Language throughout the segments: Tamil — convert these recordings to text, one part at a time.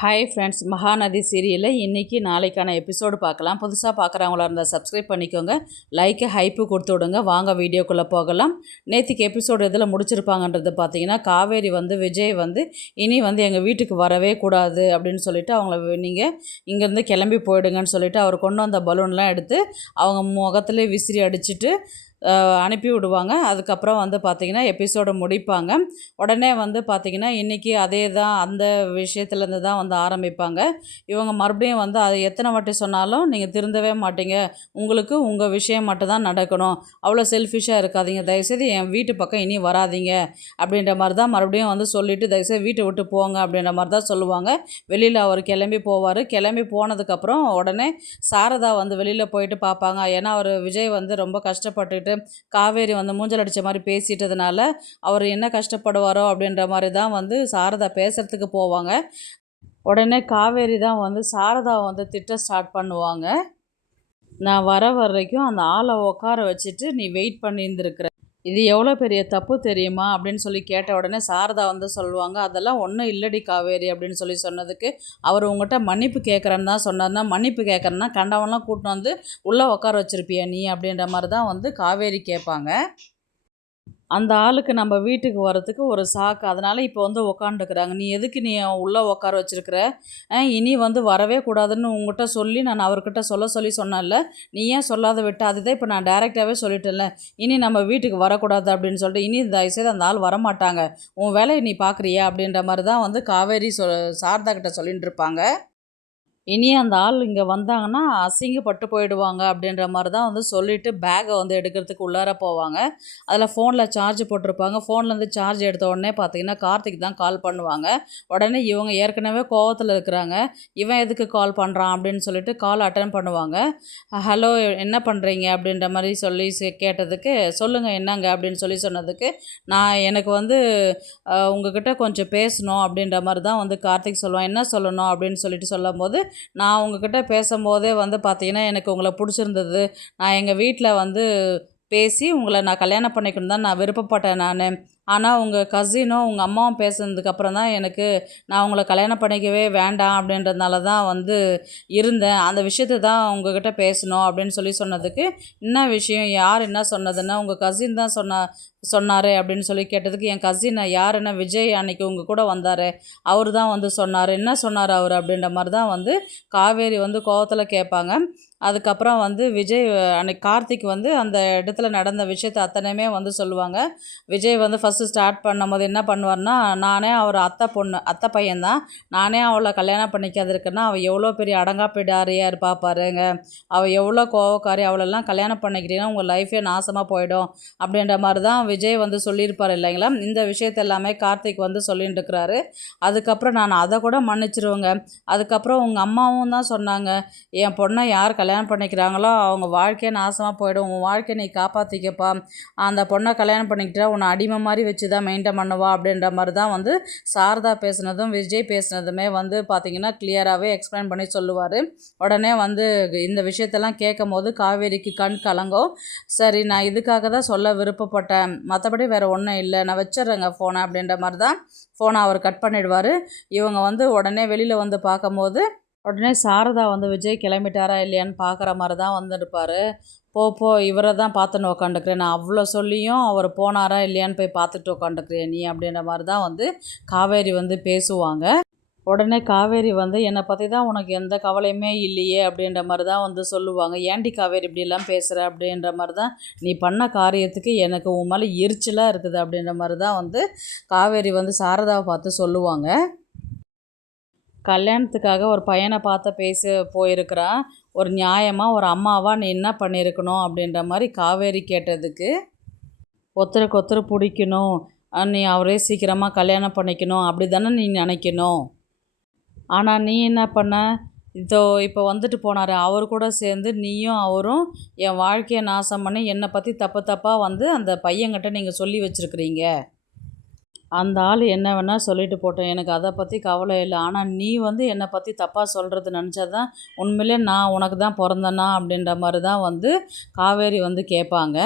ஹாய் ஃப்ரெண்ட்ஸ், மகாநதி சீரியலில் இன்றைக்கி நாளைக்கான எபிசோடு பார்க்கலாம். புதுசாக பார்க்குறவங்களா இருந்தால் சப்ஸ்கிரைப் பண்ணிக்கோங்க, லைக்கு ஹைப்பு கொடுத்து விடுங்க. வாங்க வீடியோக்குள்ளே போகலாம். நேற்றுக்கு எபிசோடு எதில் முடிச்சிருப்பாங்கன்றது பார்த்தீங்கன்னா, காவேரி விஜய் இனி எங்கள் வீட்டுக்கு வரவே கூடாது அப்படின்னு சொல்லிட்டு அவங்கள நீங்கள் இங்கேருந்து கிளம்பி போயிடுங்கன்னு சொல்லிட்டு அவர் கொண்டு வந்த பலூன்லாம் எடுத்து அவங்க முகத்துலேயே விசிறி அடிச்சுட்டு அனுப்பி விடுவாங்க. அதுக்கப்புறம் பார்த்திங்கன்னா எபிசோடை முடிப்பாங்க. உடனே பார்த்திங்கன்னா இன்றைக்கி அதே தான், அந்த விஷயத்துலேருந்து தான் ஆரம்பிப்பாங்க. இவங்க மறுபடியும் அதை எத்தனை வாட்டி சொன்னாலும் நீங்கள் திருந்தவே மாட்டீங்க, உங்களுக்கு உங்கள் விஷயம் மட்டும்தான் நடக்கணும், அவ்வளோ செல்ஃபிஷாக இருக்காதீங்க, தயவுசெய்து என் வீட்டு பக்கம் இனி வராதிங்க அப்படின்ற மாதிரி தான் மறுபடியும் சொல்லிவிட்டு தயவுசெய்து வீட்டை விட்டு போங்க அப்படின்ற மாதிரி தான் சொல்லுவாங்க. வெளியில் அவர் கிளம்பி போவார். கிளம்பி போனதுக்கப்புறம் உடனே சாரதா வெளியில் போயிட்டு பார்ப்பாங்க. ஏன்னா அவர் விஜய் ரொம்ப கஷ்டப்பட்டுட்டு காவேரி மூஞ்சல் அடித்த மாதிரி பேசிட்டதுனால அவர் என்ன கஷ்டப்படுவாரோ அப்படின்ற மாதிரி தான் சாரதா பேசுகிறதுக்கு போவாங்க. உடனே காவேரி தான் சாரதா திட்ட ஸ்டார்ட் பண்ணுவாங்க. நான் வர வரைக்கும் அந்த ஆளை உட்கார வச்சுட்டு நீ வெயிட் பண்ணியிருந்துருக்குற, இது எவ்வளோ பெரிய தப்பு தெரியுமா அப்படின்னு சொல்லி கேட்ட உடனே சாரதா சொல்லுவாங்க, அதெல்லாம் ஒன்றும் இல்லடி காவேரி அப்படின்னு சொல்லி சொன்னதுக்கு அவர் உங்கள்கிட்ட மன்னிப்பு கேட்குறேன்னு தான் சொன்னார்னா, மன்னிப்பு கேட்குறேன்னா கண்டவன்லாம் கூட்டின்னு உள்ளே உட்கார வச்சுருப்பியா நீ அப்படின்ற மாதிரி தான் காவேரி கேட்பாங்க. அந்த ஆளுக்கு நம்ம வீட்டுக்கு வரத்துக்கு ஒரு சாக்கு, அதனால் இப்போ உக்காந்துக்கிறாங்க. நீ எதுக்கு நீ உள்ளே உட்கார வச்சுருக்கிற, இனி வரவே கூடாதுன்னு உங்கள்கிட்ட சொல்லி நான் அவர்கிட்ட சொல்லி சொன்னேன்ல, நீ ஏன் சொல்லாத விட்ட, அதுதான் இப்போ நான் டைரெக்டாகவே சொல்லிட்டேன்ல, இனி நம்ம வீட்டுக்கு வரக்கூடாது அப்படின்னு சொல்லிட்டு இனி தயவுசெய்து அந்த ஆள் வரமாட்டாங்க, உன் வேலையை நீ பார்க்குறியா அப்படின்ற மாதிரி தான் காவேரி சாரதா கிட்ட சொல்லிட்டு இருப்பாங்க. இனி அந்த ஆள் இங்கே வந்தாங்கன்னா அசிங்கப்பட்டு போயிடுவாங்க அப்படின்ற மாதிரி தான் சொல்லிவிட்டு பேக்கை எடுக்கிறதுக்கு உள்ளார போவாங்க. அதில் ஃபோனில் சார்ஜ் போட்டிருப்பாங்க. ஃபோன்லேருந்து சார்ஜ் எடுத்த உடனே பார்த்தீங்கன்னா கார்த்திக் தான் கால் பண்ணுவாங்க. உடனே இவங்க ஏற்கனவே கோவத்தில் இருக்கிறாங்க, இவன் எதுக்கு கால் பண்ணுறான் அப்படின்னு சொல்லிட்டு கால் அட்டன் பண்ணுவாங்க. ஹலோ என்ன பண்ணுறீங்க அப்படின்ற மாதிரி சொல்லி கேட்டதுக்கு, சொல்லுங்கள் என்னங்க அப்படின்னு சொல்லி சொன்னதுக்கு, நான் எனக்கு உங்ககிட்ட கொஞ்சம் பேசணும் அப்படின்ற மாதிரி தான் கார்த்திக் சொல்லுவான். என்ன சொல்லணும் அப்படின்னு சொல்லிட்டு சொல்லும் போது, நான் உங்ககிட்ட பேசும்போதே பார்த்தீங்கன்னா எனக்கு உங்களை பிடிச்சிருந்தது, நான் எங்கள் வீட்டில் பேசி உங்களை நான் கல்யாணம் பண்ணிக்கணும் தான் நான் விருப்பப்பட்டேன் ஆனால் உங்கள் கசினும் உங்கள் அம்மாவும் பேசுனதுக்கப்புறம் தான் எனக்கு நான் உங்களை கல்யாணம் பண்ணிக்கவே வேண்டாம் அப்படின்றதுனால தான் இருந்தேன், அந்த விஷயத்தை தான் உங்ககிட்ட பேசணும் அப்படின்னு சொல்லி சொன்னதுக்கு, என்ன விஷயம், யார் என்ன சொன்னதுன்னா, உங்கள் கசின் தான் சொன்னார் அப்படின்னு சொல்லி கேட்டதுக்கு, என் கசின் யாருன்னா விஜய் அன்னைக்கு உங்கள் கூட வந்தார், அவர் தான் சொன்னார், என்ன சொன்னார் அவர் அப்படின்ற மாதிரி தான் காவேரி கோவத்தில் கேட்பாங்க. அதுக்கப்புறம் விஜய் அன்னைக்கு கார்த்திக் அந்த இடத்துல நடந்த விஷயத்தை அத்தனையுமே சொல்லுவாங்க. விஜய் ஃபஸ்ட்டு ஸ்டார்ட் பண்ணும்போது என்ன பண்ணுவார்னா, நானே அவர் அத்தை பையன்தான், நானே அவளை கல்யாணம் பண்ணிக்காதிருக்கேன்னா அவள் எவ்வளோ பெரிய அடங்காப்பிடாரியாக இருப்பா பாருங்க, அவள் எவ்வளோ கோவக்காரி, அவளெல்லாம் கல்யாணம் பண்ணிக்கிட்டீங்கன்னா உங்கள் லைஃபே நாசமாக போயிடும் அப்படின்ற மாதிரி தான் விஜய் சொல்லியிருப்பார் இல்லைங்களா. இந்த விஷயத்த எல்லாமே கார்த்திக் சொல்லிட்டு இருக்கிறாரு. அதுக்கப்புறம் நான் அதை கூட மன்னிச்சிருவேங்க. அதுக்கப்புறம் உங்கள் அம்மாவும் தான் சொன்னாங்க, என் பொண்ணை யார் கல்யாணம் பண்ணிக்கிறாங்களோ அவங்க வாழ்க்கையே நாசமாக போயிடும், உன் வாழ்க்கையை நீ காப்பாற்றிக்கப்பா, அந்த பொண்ணை கல்யாணம் பண்ணிக்கிட்டா உன்னை அடிமை மாதிரி வச்சு தான் மெயின்டைன் பண்ணுவா அப்படின்ற மாதிரி தான் சாரதா பேசுனதும் விஜய் பேசுனதுமே பார்த்திங்கன்னா கிளியராகவே எக்ஸ்பிளைன் பண்ணி சொல்லுவார். உடனே இந்த விஷயத்தெல்லாம் கேட்கும் போது காவேரிக்கு கண் கலங்கும். சரி, நான் இதுக்காக தான் சொல்ல விருப்பப்பட்டேன், மற்றபடி வேறு ஒன்றும் இல்லை, நான் வச்சிட்றேங்க ஃபோனை அப்படின்ற மாதிரி தான் ஃபோனை அவர் கட் பண்ணிடுவார். இவங்க உடனே வெளியில் பார்க்கும்போது உடனே சாரதா விஜய் கிளம்பிட்டாரா இல்லையான்னு பார்க்குற மாதிரி தான் இருப்பார். போ இவரை தான் பார்த்துன்னு உக்காண்டுக்கிறேன், நான் அவ்வளோ சொல்லியும் அவர் போனாரா இல்லையான்னு போய் பார்த்துட்டு உக்காண்டுக்கிறேன் நீ அப்படின்ற மாதிரி தான் காவேரி பேசுவாங்க. உடனே காவேரி என்னை பற்றி தான் உனக்கு எந்த கவலையுமே இல்லையே அப்படின்ற மாதிரி தான் சொல்லுவாங்க. ஏன்டி காவேரி இப்படிலாம் பேசுகிற அப்படின்ற மாதிரி தான், நீ பண்ண காரியத்துக்கு எனக்கு உன் மேலே எரிச்சலாக இருக்குது அப்படின்ற மாதிரி தான் காவேரி சாரதாவை பார்த்து சொல்லுவாங்க. கல்யாணத்துக்காக ஒரு பையனை பார்த்து பேச போயிருக்கிறான், ஒரு நியாயமாக ஒரு அம்மாவாக நீ என்ன பண்ணியிருக்கணும் அப்படின்ற மாதிரி காவேரி கேட்டதுக்கு, ஒருத்தருக்கு ஒருத்தர் பிடிக்கணும், நீ அவரே சீக்கிரமாக கல்யாணம் பண்ணிக்கணும் அப்படி தானே நீ நினைக்கணும், ஆனால் நீ என்ன பண்ண, இப்போ வந்துட்டு போனார், அவர் கூட சேர்ந்து நீயும் அவரும் என் வாழ்க்கையை நாசம் பண்ணி என்னை பற்றி தப்பாக அந்த பையன்கிட்ட நீங்கள் சொல்லி வச்சுருக்கிறீங்க. அந்த ஆள் என்ன வேணால் சொல்லிட்டு போட்டோம், எனக்கு அதை பற்றி கவலை இல்லை, ஆனால் நீ என்னை பற்றி தப்பாக சொல்கிறது நினச்சா தான் உண்மையிலே நான் உனக்கு தான் பிறந்தனா அப்படின்ற மாதிரி தான் காவேரி கேட்பாங்க.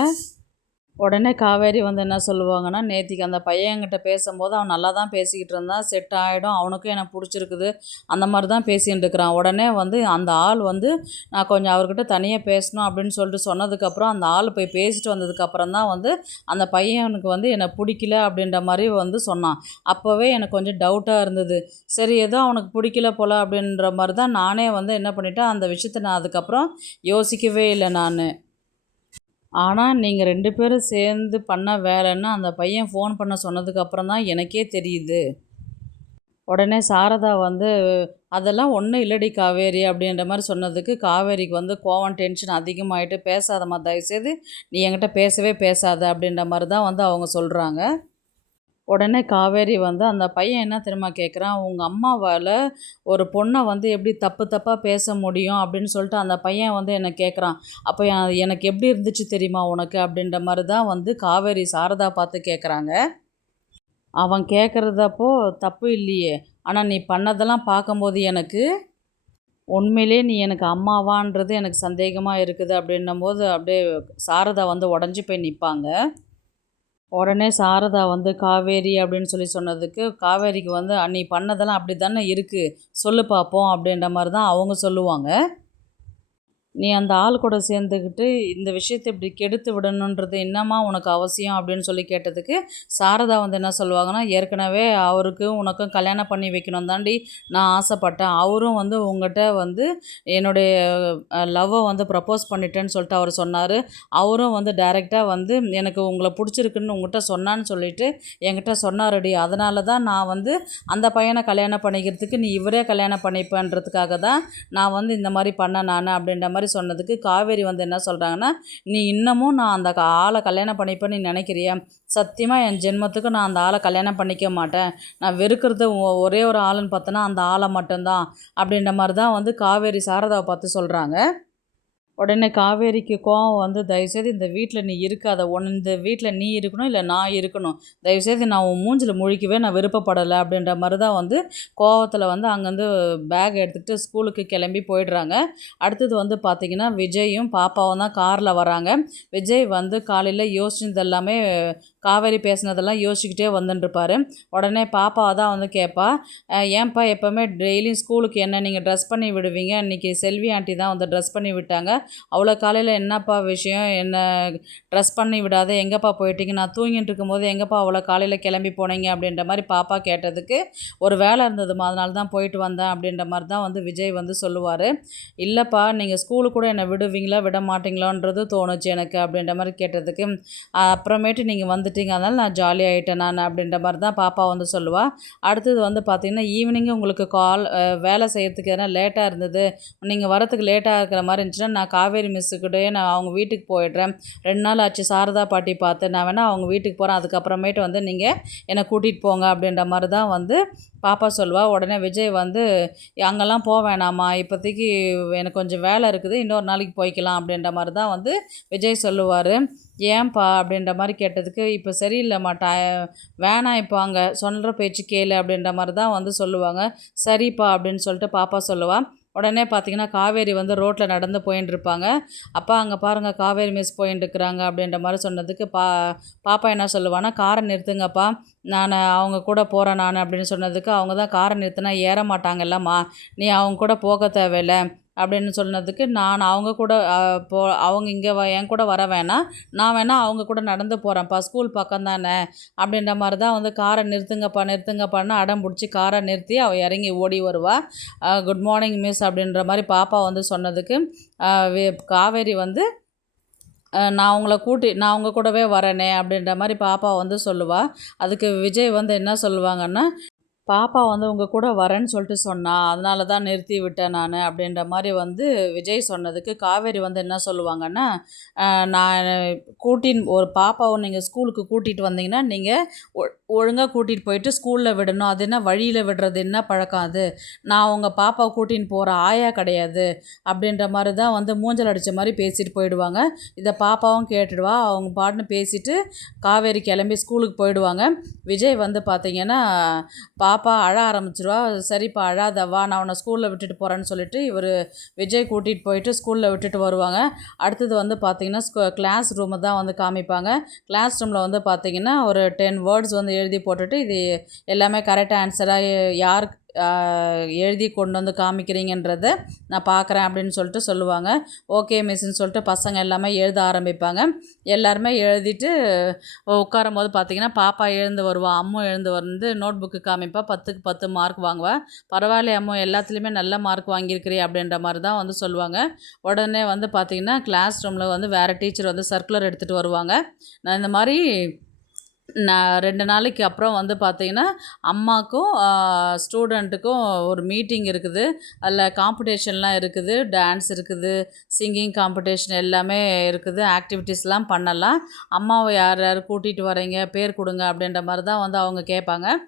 உடனே காவேரி வந்து என்ன சொல்லுவாங்கன்னா, நேத்திக்கு அந்த பையன் என்கிட்ட பேசும்போது அவன் நல்லா தான் பேசிக்கிட்டு இருந்தான். செட் ஆயிடும். அவனுக்கும் என்ன புடிச்சிருக்குது. அந்த மாரி தான் பேசின்ட்டு இருக்கிறான். உடனே வந்து அந்த ஆள் வந்து நான் கொஞ்சம் அவர்கிட்ட தனியா பேசணும் அப்படின்னு சொல்லிட்டு சொன்னதுக்கப்புறம், அந்த ஆள் போய் பேசிட்டு வந்ததுக்கப்புறம் தான் வந்து அந்த பையனுக்கு வந்து என்ன புடிக்கல அப்படின்ற மாரி வந்து சொன்னான். அப்பவே எனக்கு கொஞ்சம் டவுட்டா இருந்தது. சரி ஏதோ அவனுக்கு புடிக்கல போல அப்படின்ற மாரி தான் நானே வந்து என்ன பண்ணிட்டேன், அந்த விஷயத்த நான் அதுக்கப்புறம் யோசிக்கவே இல்ல நானு. ஆனா, நீங்க 2 பேரும் சேர்ந்து பண்ண வேலைன்னு அந்த பையன் ஃபோன் பண்ண சொன்னதுக்கு அப்புறம் தான் எனக்கே தெரியுது. உடனே சாரதா வந்து, "அதெல்லாம் ஒண்ணும் இல்லடி காவேரி" அப்படின்ற மாரி சொன்னதுக்கு, காவேரிக்கு வந்து கோவம், டென்ஷன் அதிகமாயிட்டு, "பேசாதம்மா தயவுசெய்து நீ என்கிட்ட பேசவே பேசாத" அப்படின்ற மாரி தான் வந்து அவங்க சொல்றாங்க. உடனே காவேரி வந்து அந்த பையன் என்ன தெரியுமா கேட்குறான், "உங்க அம்மாவால ஒரு பொண்ண வந்து எப்படி தப்பு தப்பா பேச முடியும்?" அப்படின்னு சொல்லிட்டு அந்த பையன் வந்து என்ன கேட்குறான். அப்ப எனக்கு எப்படி இருந்துச்சு தெரியுமா உனக்கு? அப்படின்ற மாரி தான் வந்து காவேரி சாரதா பார்த்து கேட்குறாங்க. அவன் கேட்குறதப்போ தப்பு இல்லையே! ஆனா நீ பண்ணதெல்லாம் பார்க்கும்போது எனக்கு உண்மையிலேயே நீ எனக்கு அம்மாவான்றது எனக்கு சந்தேகமா இருக்குது அப்படின்னும்போது, அப்படியே சாரதா வந்து உடஞ்சு போய் நிப்பாங்க. உடனே சாரதா வந்து காவேரி அப்படின்னு சொல்லி சொன்னதுக்கு, காவேரிக்கு வந்து "நீ பண்ணதெல்லாம் அப்படி தானே இருக்கு. சொல்லு பார்ப்போம்" அப்படின்ற மாரி தான் அவங்க சொல்லுவாங்க. "நீ அந்த ஆள் கூட சேர்ந்துக்கிட்டு இந்த விஷயத்த இப்படி கெடுத்து விடணுன்றது என்னம்மா உனக்கு அவசியம்?" அப்படின்னு சொல்லி கேட்டதுக்கு, சாரதா வந்து என்ன சொல்லுவாங்கன்னா, "ஏற்கனவே அவருக்கும் உனக்கும் கல்யாணம் பண்ணி வைக்கணும் தாண்டி நான் ஆசைப்பட்டேன். அவரும் வந்து உங்கிட்ட வந்து என்னுடைய லவ்வ வந்து ப்ரப்போஸ் பண்ணிட்டேன்னு சொல்லிட்டு அவரு சொன்னாரு. அவரும் வந்து டைரக்ட்டா வந்து எனக்கு உங்கள புடிச்சிருக்குன்னு உன்கிட்ட சொன்னான்னு சொல்லிட்டு என்கிட்ட சொன்னாருடி. அதனால தான் நான் வந்து அந்த பையன கல்யாணம் பண்ணிக்கிறதுக்கு நீ இவரே கல்யாணம் பண்ணிப்பேன்றதுக்காக தான் நான் வந்து இந்த மாரி பண்ணேன் நானு" அப்படின்ற மாரி சொன்னதுக்கு, காவேரி வந்து என்ன சொல்றாங்கன்னா, "நீ இன்னமும் நான் அந்த ஆள கல்யாணம் பண்ணிப்பேன்னு நீ நெனைக்கிறியா? சத்தியமா என் ஜென்மத்துக்கு நான் அந்த ஆள கல்யாணம் பண்ணிக்க மாட்டேன். நான் வெறுக்கிறது ஒரே ஒரு ஆளுன்னு பார்த்தேன்னா, அந்த ஆள மட்டும் தான்." அப்படின்ற மாரி தான் வந்து காவேரி சாரதாவ பார்த்து சொல்றாங்க. உடனே காவேரிக்கு கோவம் வந்து, "தயவுசெய்து இந்த வீட்ல நீ இருக்காத. இந்த வீட்ல நீ இருக்கணும், இல்ல நான் இருக்கணும். தயவுசெய்து நான் உன் மூஞ்சில முழிக்கவே நான் விருப்பப்படல." அப்படின்ற மாரி தான் வந்து கோவத்தில வந்து அங்கேருந்து பேக் எடுத்துகிட்டு ஸ்கூலுக்கு கிளம்பி போயிடுறாங்க. அடுத்தது வந்து பார்த்திங்கன்னா, விஜயும் பாப்பாவும் தான் கார்ல வராங்க. விஜய் வந்து காலையில யோசிச்சது எல்லாமே காவேரி பேசினதெல்லாம் யோசிச்சுக்கிட்டே வந்துட்டுருப்பாரு. உடனே பாப்பா தான் வந்து கேட்பா, "ஏன்பா எப்போவுமே டெய்லியும் ஸ்கூலுக்கு என்ன நீங்கள் ட்ரெஸ் பண்ணி விடுவீங்க? இன்றைக்கி செல்வி ஆண்டி தான் வந்து ட்ரெஸ் பண்ணி விட்டாங்க. அவ்வளோ காலையில் என்னப்பா விஷயம்? என்ன ட்ரெஸ் பண்ணி விடாத எங்கேப்பா போயிட்டீங்க? நான் தூங்கிட்டு இருக்கும்போது எங்கேப்பா அவ்வளோ காலையில் கிளம்பி போனீங்க?" அப்படின்ற மாதிரி பாப்பா கேட்டதுக்கு, "ஒரு வேலை இருந்ததும்மா, அதனால தான் போயிட்டு வந்தேன்." அப்படின்ற மாதிரி தான் வந்து விஜய் வந்து சொல்லுவார். "இல்லைப்பா, நீங்கள் ஸ்கூலுக்கு கூட என்னை விடுவீங்களா விட மாட்டீங்களான்றது தோணுச்சு எனக்கு." அப்படின்ற மாதிரி கேட்டதுக்கு, அப்புறமேட்டு நீங்கள் வந்துட்டீங்க, அதனால் நான் ஜாலியாகிட்டேன் நான்." அப்படின்ற மாதிரி தான் பாப்பா வந்து சொல்லுவாள். அடுத்தது வந்து பார்த்திங்கன்னா, ஈவினிங்கு உங்களுக்கு வேலை செய்கிறதுக்கு எதனா லேட்டாக இருந்தது, நீங்கள் வரத்துக்கு லேட்டாக இருக்கிற மாதிரி இருந்துச்சுன்னா, நான் காவேரி மிஸ்ஸுக்கிட்டயே நான் அவங்க வீட்டுக்கு போயிடுறேன். 2 நாள் ஆச்சு சாரதா பாட்டி பார்த்து, நான் வேணால் அவங்க வீட்டுக்கு போகிறேன், அதுக்கப்புறமேட்டு வந்து நீங்கள் என்னை கூட்டிகிட்டு போங்க அப்படின்ற மாதிரி தான் வந்து பாப்பா சொல்லுவா. உடனே விஜய் வந்து, "அங்கெல்லாம் போ வேணாம்மா, இப்போதைக்கு எனக்கு கொஞ்சம் வேலை இருக்குது, இன்னொரு நாளைக்கு போய்க்கலாம்." அப்படின்ற மாதிரி தான் வந்து விஜய் சொல்லுவார். "ஏன்பா?" அப்படின்ற மாதிரி கேட்டதுக்கு, "இப்போ சரியில்லைம்மா, வேணாம், இப்போ அங்கே சொல்கிற பேச்சு கேளு." அப்படின்ற மாதிரி தான் வந்து சொல்லுவாங்க. "சரிப்பா" அப்படின்னு சொல்லிட்டு பாப்பா சொல்லுவா. உடனே பார்த்தீங்கன்னா, காவேரி வந்து ரோட்டில் நடந்து போயின்ட்டுருப்பாங்க. "அப்பா அங்கே பாருங்கள், காவேரி மிஸ் போயின்ட்டுருக்குறாங்க." அப்படின்ற மாதிரி சொன்னதுக்கு, பாப்பா என்ன சொல்லுவான்னா, "காரை நிறுத்துங்கப்பா, நான் அவங்க கூட போகிறேன் நான்." அப்படின்னு சொன்னதுக்கு, அவங்க தான், "காரை நிறுத்தினா ஏற மாட்டாங்கல்லம்மா, நீ அவங்க கூட போக தேவையில்ல." அப்படின்னு சொன்னதுக்கு, நான் அவங்க கூட அவங்க இங்கே என் கூட வர வேணாம், நான் வேணா அவங்க கூட நடந்து போகிறேன்ப்பா, ஸ்கூல் பக்கம் தானே." அப்படின்ற மாதிரி தான் வந்து, "காரை நிறுத்துங்கப்பா நிறுத்துங்கப்பான்னு" அடம் பிடிச்சி காரை நிறுத்தி அவள் இறங்கி ஓடி வருவா. "குட் மார்னிங் மிஸ்" அப்படின்ற மாதிரி பாப்பா வந்து சொன்னதுக்கு, காவேரி வந்து, நான் உங்க கூடவே வரேனே" அப்படின்ற மாதிரி பாப்பா வந்து சொல்லுவா. அதுக்கு விஜய் வந்து என்ன சொல்லுவாங்கன்னா, "பாப்பா வந்து உங்க கூட வரேன்னு சொல்லிட்டு சொன்னா, அதனால தான் நிறுத்தி விட்டேன் நானு." அப்படின்ற மாரி வந்து விஜய் சொன்னதுக்கு, காவேரி வந்து என்ன சொல்லுவாங்கன்னா, நான் ஒரு பாப்பாவ நீங்க ஸ்கூலுக்கு கூட்டிட்டு வந்தீங்கன்னா, நீங்க ஒ ஒழுங்கா கூட்டிட்டு போயிட்டு ஸ்கூல்ல விடணும். அது என்ன வழியில விடுறது என்ன பழக்கம் அது? நான் உங்க பாப்பாவ கூட்டின்னு போற ஆயா கிடையாது." அப்படின்ற மாரி தான் வந்து மூஞ்சல் அடிச்ச மாரி பேசிட்டு போயிடுவாங்க. இத பாப்பாவும் கேட்டுடுவா. அவங்க பாட்டுன்னு பேசிட்டு காவேரி கிளம்பி ஸ்கூலுக்கு போயிடுவாங்க. விஜய் வந்து பார்த்தீங்கன்னா, பாப்பா அழ ஆரம்பிச்சிருவா. சரிப்பா அழாத வா, நான் உன்னை ஸ்கூலில் விட்டுட்டு போகிறேன்னு சொல்லிட்டு இவர் விஜய் கூட்டிகிட்டு போயிட்டு ஸ்கூலில் விட்டுட்டு வருவாங்க. அடுத்தது வந்து பார்த்திங்கன்னா கிளாஸ் ரூமை தான் வந்து காமிப்பாங்க. கிளாஸ் ரூமில் வந்து பார்த்திங்கன்னா ஒரு 10 வேர்ட்ஸ் வந்து எழுதி போட்டுட்டு இது எல்லாமே கரெக்டாக ஆன்சராக யார் எழுதி கொண்டு வந்து காமிக்கிறீங்கன்றத நான் பார்க்குறேன் அப்படின்னு சொல்லிட்டு சொல்லுவாங்க. ஓகே மிஸ்ன்னு சொல்லிட்டு பசங்க எல்லாமே எழுத ஆரம்பிப்பாங்க. எல்லாருமே எழுதிட்டு உட்காரும் போது பார்த்திங்கன்னா பாப்பா எழுந்து வருவா. அம்மு எழுந்து வந்து நோட் புக்கு காமிப்பா. 10க்கு 10 மார்க் வாங்குவா. பரவாயில்ல அம்மு, எல்லாத்துலேயுமே நல்ல மார்க் வாங்கியிருக்கிறீ அப்படின்ற மாதிரி தான் வந்து சொல்லுவாங்க. உடனே வந்து பார்த்திங்கன்னா கிளாஸ் ரூமில் வந்து வேறு டீச்சர் வந்து சர்க்குலர் எடுத்துகிட்டு வருவாங்க. நான் இந்த மாதிரி நான் 2 நாளைக்கு அப்புறம் வந்து பார்த்திங்கன்னா அம்மாக்கும் ஸ்டூடெண்ட்டுக்கும் ஒரு மீட்டிங் இருக்குது. அதில் காம்படிஷன்லாம் இருக்குது, டான்ஸ் இருக்குது, சிங்கிங் காம்படிஷன் எல்லாமே இருக்குது, ஆக்டிவிட்டீஸ்லாம் பண்ணலாம். அம்மாவை யார் யார் கூட்டிகிட்டு வரீங்க, பேர் கொடுங்க அப்படின்ற மாதிரி தான் வந்து அவங்க கேட்பாங்க.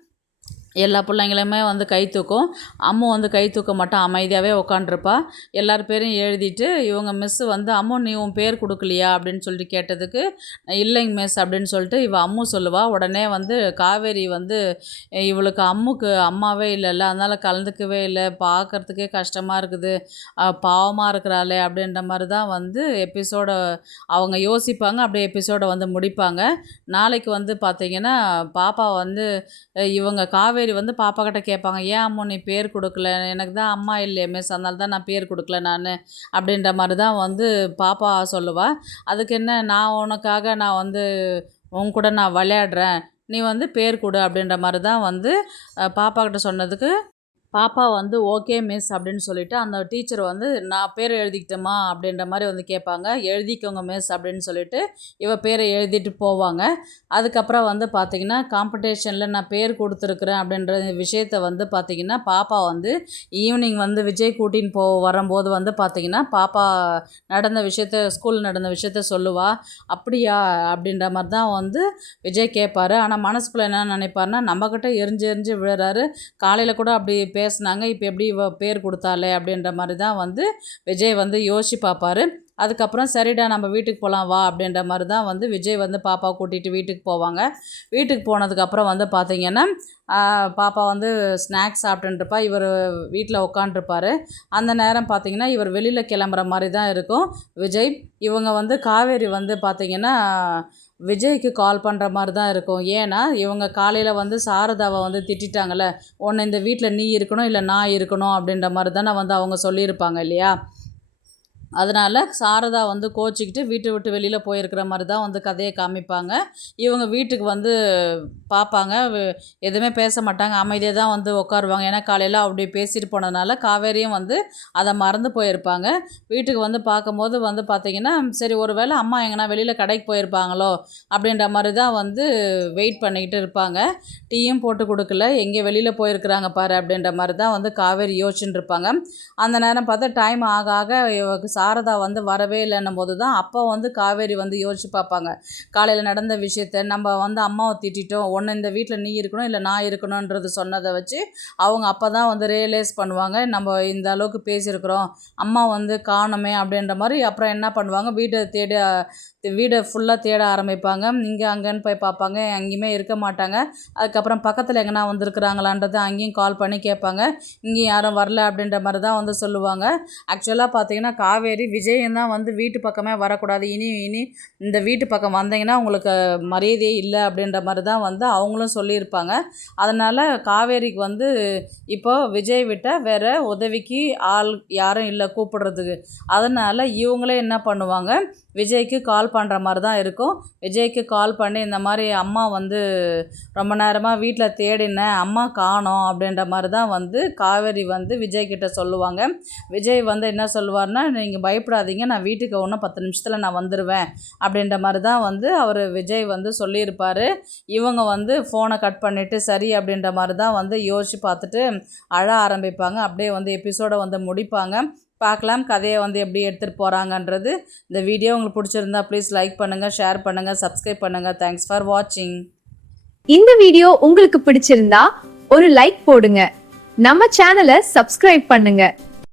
எல்லா பிள்ளைங்களுமே வந்து கை தூக்கும். அம்மு வந்து கை தூக்க மாட்டா, அமைதியாகவே உட்காண்ட்ருப்பா. எல்லார் பேரையும் எழுதிட்டு இவங்க மிஸ்ஸு வந்து அம்மு நீ உன் பேர் கொடுக்கலையா அப்படின்னு சொல்லிட்டு கேட்டதுக்கு இல்லைங்க மிஸ் அப்படின்னு சொல்லிட்டு அம்மு சொல்லுவா. உடனே வந்து காவேரி வந்து இவளுக்கு அம்முக்கு அம்மாவே இல்லைல்ல, அதனால் கலந்துக்கவே இல்லை, பார்க்குறதுக்கே கஷ்டமாக இருக்குது, பாவமாக இருக்கிறாளே அப்படின்ற மாதிரி தான் வந்து எபிசோடை அவங்க யோசிப்பாங்க. அப்படியே எபிசோடை வந்து முடிப்பாங்க. நாளைக்கு வந்து பார்த்திங்கன்னா பாப்பா வந்து இவங்க காவேரி வந்து பாப்பா கிட்ட கேட்பாங்க, ஏன் அம்மா நீ பேர் கொடுக்கல, எனக்கு தான் அம்மா இல்லையே மிஸ், அதனால தான் நான் பேர் கொடுக்கல நான் அப்படின்ற மாதிரி தான் வந்து பாப்பா சொல்லுவா. அதுக்கு என்ன, நான் உனக்காக நான் வந்து உன் கூட நான் விளையாடுறேன், நீ வந்து பேர் கொடு அப்படின்ற மாதிரி தான் வந்து பாப்பா கிட்ட சொன்னதுக்கு பாப்பா வந்து ஓகே மிஸ் அப்படின்னு சொல்லிவிட்டு அந்த டீச்சர் வந்து நான் பேர் எழுதிக்கிட்டோமா அப்படின்ற மாதிரி வந்து கேட்பாங்க. எழுதிக்கோங்க மிஸ் அப்படின்னு சொல்லிவிட்டு பேரை எழுதிட்டு போவாங்க. அதுக்கப்புறம் வந்து பார்த்திங்கன்னா காம்படிஷனில் நான் பேர் கொடுத்துருக்குறேன் அப்படின்ற விஷயத்த வந்து பார்த்திங்கன்னா பாப்பா வந்து ஈவினிங் வந்து விஜய் கூட்டின்னு வரும்போது வந்து பார்த்திங்கன்னா பாப்பா நடந்த விஷயத்த, ஸ்கூலில் நடந்த விஷயத்த சொல்லுவா. அப்படியா அப்படின்ற மாதிரி தான் வந்து விஜய் கேட்பார். ஆனால் மனசுக்குள்ளே என்ன நினைப்பாருன்னா, நம்மக்கிட்ட எரிஞ்சு விழுறாரு, காலையில் கூட அப்படி பேசுனாங்க, இப்போ எப்படி பேர் கொடுத்தாலே அப்படின்ற மாதிரி தான் வந்து விஜய் வந்து யோசிச்சு பார்ப்பாரு. அதுக்கப்புறம் சரிடா நம்ம வீட்டுக்கு போகலாம் வா அப்படின்ற மாதிரி தான் வந்து விஜய் வந்து பாப்பா கூட்டிகிட்டு வீட்டுக்கு போவாங்க. வீட்டுக்கு போனதுக்கப்புறம் வந்து பார்த்திங்கன்னா பாப்பா வந்து ஸ்நாக்ஸ் சாப்பிட்டுருப்பா. இவர் வீட்டில் உட்காண்ட்ருப்பார். அந்த நேரம் பார்த்திங்கன்னா இவர் வெளியில் கிளம்புற மாதிரி தான் இருக்கும் விஜய். இவங்க வந்து காவேரி வந்து பார்த்திங்கன்னா விஜய்க்கு கால் பண்ணுற மாதிரி தான் இருக்கும். ஏன்னா இவங்க காலையில் வந்து சாரதாவை வந்து திட்டாங்கள்ல, உன்னை இந்த வீட்டில் நீ இருக்கணும் இல்லை நான் இருக்கணும் அப்படின்ற மாதிரி தானே வந்து அவங்க சொல்லியிருப்பாங்க இல்லையா. அதனால் சாரதா வந்து கோச்சிக்கிட்டு வீட்டை விட்டு வெளியில் போயிருக்கிற மாதிரி தான் வந்து கதையை காமிப்பாங்க. இவங்க வீட்டுக்கு வந்து பார்ப்பாங்க, எதுவுமே பேச மாட்டாங்க, அமைதியாக தான் வந்து உட்காருவாங்க. ஏன்னா காலையில் அப்படி பேசிட்டு போனதுனால காவேரியும் வந்து அதை மறந்து போயிருப்பாங்க. வீட்டுக்கு வந்து பார்க்கும்போது வந்து பார்த்திங்கன்னா சரி ஒரு வேளை அம்மா எங்கன்னா வெளியில் கடைக்கு போயிருப்பாங்களோ அப்படின்ற மாதிரி தான் வந்து வெயிட் பண்ணிக்கிட்டு இருப்பாங்க. டீயும் போட்டு கொடுக்கல, எங்கே வெளியில் போயிருக்கிறாங்க பாரு அப்படின்ற மாதிரி தான் வந்து காவேரி யோசிச்சுட்டு இருப்பாங்க. அந்த நேரம் பார்த்தா டைம் ஆக ஆக சாரதா வந்து வரவே இல்லைன்னும் போது தான் அப்போ வந்து காவேரி வந்து யோசிச்சு பார்ப்பாங்க. காலையில் நடந்த விஷயத்த நம்ம வந்து அம்மாவை திட்டோம், ஒன்று இந்த வீட்டில் நீ இருக்கணும் இல்லை நான் இருக்கணுன்றது சொன்னதை வச்சு அவங்க அப்போ தான் வந்து ரியலைஸ் பண்ணுவாங்க, நம்ம இந்த அளவுக்கு பேசியிருக்கிறோம், அம்மா வந்து காணுமே அப்படின்ற மாதிரி. அப்புறம் என்ன பண்ணுவாங்க, வீடை ஃபுல்லாக தேட ஆரம்பிப்பாங்க. இங்கே அங்கேன்னு போய் பார்ப்பாங்க, எங்கேயுமே இருக்க மாட்டாங்க. அதுக்கப்புறம் பக்கத்தில் எங்கன்னா வந்துருக்குறாங்களான்றது அங்கேயும் கால் பண்ணி கேட்பாங்க, இங்கேயும் யாரும் வரல அப்படின்ற மாதிரி தான் வந்து சொல்லுவாங்க. ஆக்சுவலாக பார்த்தீங்கன்னா காவேரி விஜயன் தான் வந்து வீட்டு பக்கமே வரக்கூடாது, இனி இந்த வீட்டு பக்கம் வந்தீங்கன்னா உங்களுக்கு மரியாதையே இல்லை அப்படின்ற மாதிரி தான் வந்து அவங்களும் சொல்லியிருப்பாங்க. அதனால் காவேரிக்கு வந்து இப்போ விஜய் விட்டால் வேறு உதவிக்கு ஆள் யாரும் இல்லை கூப்பிடுறதுக்கு. அதனால் இவங்களே என்ன பண்ணுவாங்க, விஜய்க்கு கால் பண்ணுற மாதிரி தான் இருக்கும். விஜய்க்கு கால் பண்ணி இந்த மாதிரி அம்மா வந்து ரொம்ப நேரமாக வீட்டில் தேடினேன், அம்மா காணோம் அப்படின்ற மாதிரி தான் வந்து காவேரி வந்து விஜய்கிட்ட சொல்லுவாங்க. விஜய் வந்து என்ன சொல்லுவார்னா, நீங்கள் பயப்படாதீங்க, நான் வீட்டுக்கு இன்னும் 10 நிமிஷத்தில் நான் வந்துடுவேன் அப்படின்ற மாதிரி தான் வந்து அவர் விஜய் வந்து சொல்லியிருப்பார். இவங்க வந்து ஃபோனை கட் பண்ணிவிட்டு சரி அப்படின்ற மாதிரி தான் வந்து யோசித்து பார்த்துட்டு அழ ஆரம்பிப்பாங்க. அப்படியே வந்து எபிசோடை வந்து முடிப்பாங்க. பார்க்கலாம் கதையை வந்து எப்படி எடுத்துகிட்டு போகிறாங்கன்றது. இந்த வீடியோ உங்களுக்கு பிடிச்சிருந்தா ப்ளீஸ் லைக் பண்ணுங்கள், ஷேர் பண்ணுங்கள், சப்ஸ்கிரைப் பண்ணுங்கள். தேங்க்ஸ் ஃபார் வாட்சிங். இந்த வீடியோ உங்களுக்கு பிடிச்சிருந்தா ஒரு லைக் போடுங்க, நம்ம சேனலை சப்ஸ்கிரைப் பண்ணுங்க.